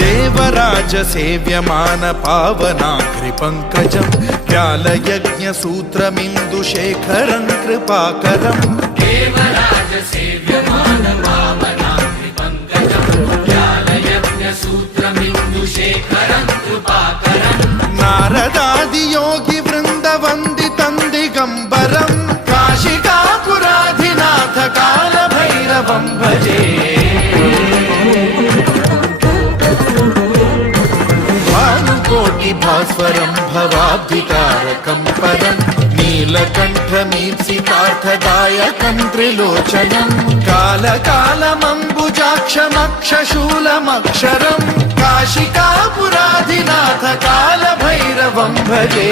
देवराज सेव्यमान पावनाग्रि पंकजं व्यालयज्ञ सूत्रमिन्दुशेखरं कृपाकरं देवराज सेव्यमान पावनाग्रि पंकजं व्यालयज्ञ सूत्रमिन्दुशेखरं कृपाकरं नारदादि योगी वृंद वंदितं दिगंबरं काशिकापुराधिनाथ काल भैरवं भजे भानुकोटि भास्वरं भवाब्धितारकं परं नीलकण्ठमीप्सितार्थदायकं त्रिलोचनं कालकालमम्बुजाक्षमक्षशूलमक्षरं काशिकापुराधिनाथ काल भैरवं भजे।